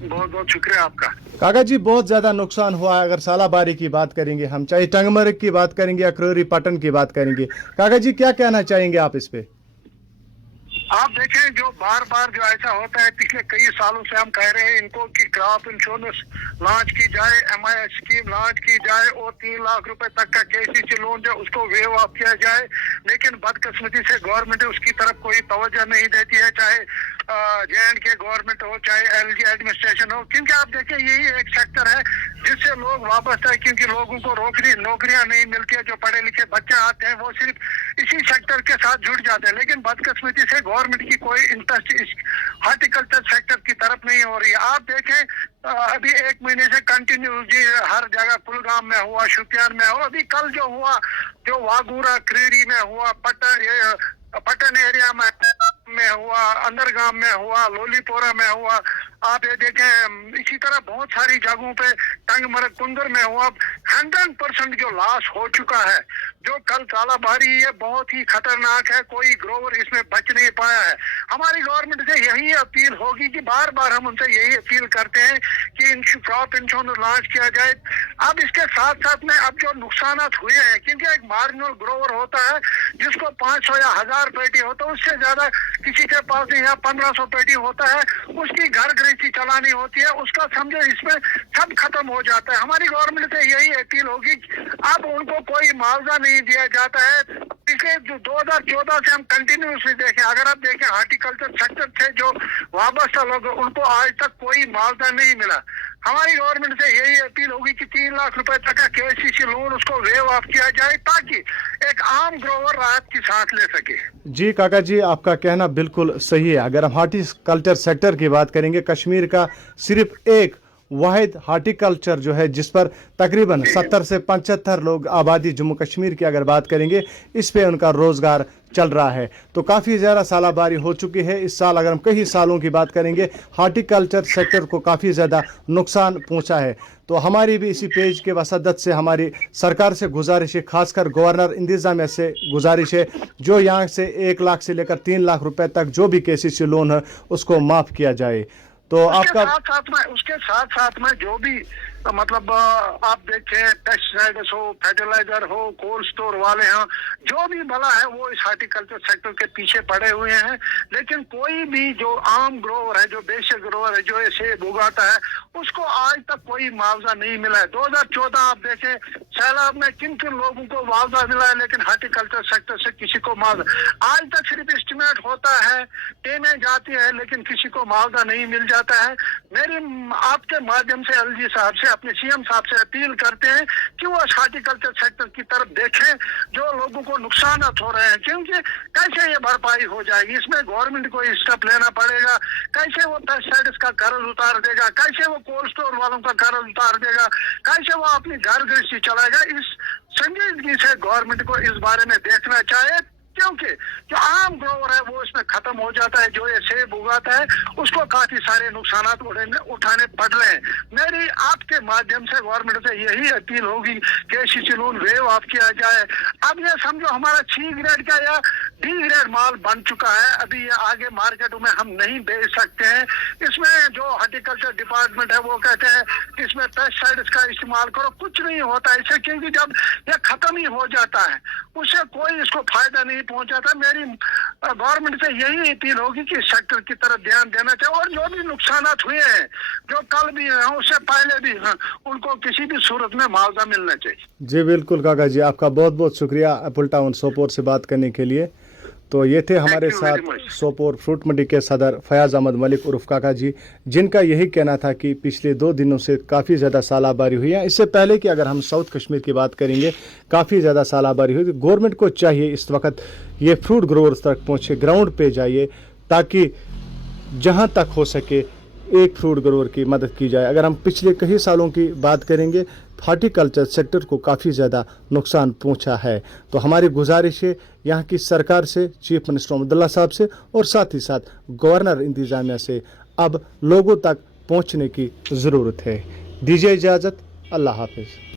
बहुत बहुत शुक्रिया आपका। काका जी, बहुत ज़्यादा नुकसान हुआ है। अगर सालाबारी की बात करेंगे हम, चाहे टंगमर्ग की बात करेंगे या क्रोरी पटन की बात करेंगे, काका जी क्या कहना चाहेंगे आप इस पे? आप देखें, जो बार बार जो ऐसा होता है, पिछले कई सालों से हम कह रहे हैं इनको कि क्रॉप इंश्योरेंस लॉन्च की जाए, एमआई स्कीम लॉन्च की जाए और 3 लाख रुपए तक का केसीसी लोन जो उसको वेव ऑफ किया जाए, लेकिन बदकिस्मती से गवर्नमेंट उसकी तरफ कोई तवज्जो नहीं देती है, चाहे J&K गवर्नमेंट हो, चाहे LG एडमिनिस्ट्रेशन हो। क्योंकि आप देखिए, यही एक सेक्टर है जिससे लोग वाबस्ता है, क्योंकि लोगों को नौकरियां नहीं मिलती है। जो पढ़े लिखे बच्चे आते हैं वो सिर्फ इसी सेक्टर के साथ जुड़ जाते हैं, लेकिन बदकिस्मती से गवर्नमेंट की कोई इंटरेस्ट इस हॉर्टिकल्चर सेक्टर की तरफ नहीं हो रही है। आप देखें, अभी 1 महीने से कंटिन्यू जी हर जगह, कुलगाम में हुआ, शुपियान में हुआ, अभी कल जो हुआ, जो वागूरा क्रीरी में हुआ, पटन एरिया में हुआ, अंदरगाम में हुआ, लोलीपोरा में हुआ। आप ये देखें, इसी तरह बहुत सारी जगहों पे, टंगमर्ग कुंदर में हुआ। 100% जो लॉस हो चुका है, जो कल कालाबारी, ये बहुत ही खतरनाक है। कोई ग्रोवर इसमें बच नहीं पाया है। हमारी गवर्नमेंट से यही अपील होगी कि बार बार हम उनसे यही अपील करते हैं कि क्रॉप इंश्योरेंस लॉन्च किया जाए। अब इसके साथ साथ में अब जो नुकसान हुए हैं, क्योंकि एक मार्जिनल ग्रोवर होता है जिसको 500 या 1000 पेटी होता है, उससे ज्यादा किसी के पास नहीं, या 1500 पेटी होता है, उसकी घर गृहस्थी चलानी होती है, उसका समझो इसमें सब खत्म हो जाता है। हमारी गवर्नमेंट से यही अपील होगी, अब उनको कोई मुआवजा नहीं दिया जाता है। पिछले 2014 से हम कंटिन्यूसली देखें, अगर आप देखें हार्टिकल्चर सेक्टर से जो वाबस्ता लोग, उनको आज तक कोई मुआवजा नहीं मिला। हमारी गवर्नमेंट से यही अपील होगी कि 3 लाख रुपए तक का केसीसी लोन उसको वेव ऑफ किया जाए, ताकि एक आम ग्रोवर राहत की सांस ले सके। जी काका जी, आपका कहना बिल्कुल सही है। अगर हम हार्टिकल्चर सेक्टर की बात करेंगे, कश्मीर का सिर्फ एक वाहिद हार्टिकल्चर जो है जिस पर तकरीबन 70 से 75 लोग आबादी जम्मू कश्मीर की अगर बात करेंगे, इस पे उनका रोज़गार चल रहा है। तो काफ़ी ज़्यादा सालाबारी हो चुकी है इस साल। अगर हम कई सालों की बात करेंगे, हार्टिकल्चर सेक्टर को काफ़ी ज़्यादा नुकसान पहुंचा है। तो हमारी भी इसी पेज के वसदत से हमारी सरकार से गुजारिश है, खासकर गवर्नर इंतज़ामिया से गुजारिश है, जो यहाँ से 1 लाख से लेकर 3 लाख रुपए तक जो भी केसीसी लोन है उसको माफ़ किया जाए। तो आपका उसके साथ साथ में जो भी मतलब आप देखें, पेस्टिसाइड्स हो, फर्टिलाइजर हो, कोल्ड स्टोर वाले हैं, जो भी भला है वो इस हार्टिकल्चर सेक्टर के पीछे पड़े हुए हैं। लेकिन कोई भी जो आम ग्रोवर है, जो बेसिक ग्रोवर है, जो सेब उगाता है, उसको आज तक कोई मुआवजा नहीं मिला है। 2014 आप देखें, सैलाब में किन किन लोगों को मुआवजा मिला है, लेकिन हार्टिकल्चर सेक्टर से किसी को मुआवजा आज तक सिर्फ एस्टिमेट होता है, टेमें जाती है, लेकिन किसी को मुआवजा नहीं मिल जाता है। मेरी आपके माध्यम से LG साहब से, अपने CM साहब से अपील करते हैं कि वो हार्टिकल्चर सेक्टर की तरफ देखें, जो लोगों को नुकसान हो रहे हैं, क्योंकि कैसे ये भरपाई हो जाएगी, इसमें गवर्नमेंट को स्टेप लेना पड़ेगा। कैसे वो पेस्टिसाइड्स का कर्ज उतार देगा, कैसे वो कोल्ड स्टोर वालों का कर्ज उतार देगा, कैसे वो अपनी घर गृहस्थी चलाएगा। इस संजीदगी से गवर्नमेंट को इस बारे में देखना चाहिए, क्योंकि जो आम ग्रोवर है वो इसमें खत्म हो जाता है। जो ये सेब उगाता है उसको काफी सारे नुकसान उठाने पड़ रहे हैं। मेरी आपके माध्यम से गवर्नमेंट से यही अपील होगी कि केसीसी लोन वेव ऑफ किया जाए। अब ये समझो हमारा C ग्रेड का या D ग्रेड माल बन चुका है, अभी ये आगे मार्केटों में हम नहीं बेच सकते हैं। इसमें जो हार्टिकल्चर डिपार्टमेंट है वो कहते हैं कि इसमें पेस्टिसाइड्स का इस्तेमाल करो, कुछ नहीं होता इससे, क्योंकि जब ये खत्म ही हो जाता है उससे कोई इसको फायदा नहीं पहुंचाता। मेरी गवर्नमेंट से यही अपील होगी कि सेक्टर की तरफ ध्यान देना चाहिए, और जो भी नुकसान हुए हैं, जो कल भी हैं, उससे पहले भी हैं, उनको किसी भी सूरत में मुआवजा मिलना चाहिए। जी बिल्कुल काका जी, आपका बहुत बहुत शुक्रिया एप्पल टाउन सोपोर से बात करने के लिए। तो ये थे हमारे साथ सोपोर फ्रूट मंडी के सदर फयाज अहमद मलिक उर्फ काका जी, जिनका यही कहना था कि पिछले 2 दिनों से काफ़ी ज़्यादा सालाबारी हुई है। इससे पहले कि अगर हम साउथ कश्मीर की बात करेंगे, काफ़ी ज़्यादा सालाबारी हुई। गवर्नमेंट को चाहिए इस वक्त ये फ्रूट ग्रोवर्स तक पहुँचे, ग्राउंड पे जाइए, ताकि जहाँ तक हो सके एक फ्रूट ग्रोवर की मदद की जाए। अगर हम पिछले कई सालों की बात करेंगे, हार्टिकल्चर सेक्टर को काफ़ी ज़्यादा नुकसान पहुंचा है। तो हमारी गुजारिश है यहाँ की सरकार से, चीफ मिनिस्टर अब्दुल्ला साहब से, और साथ ही साथ गवर्नर इंतज़ामिया से अब लोगों तक पहुंचने की ज़रूरत है। दीजिए इजाज़त, अल्लाह हाफिज़।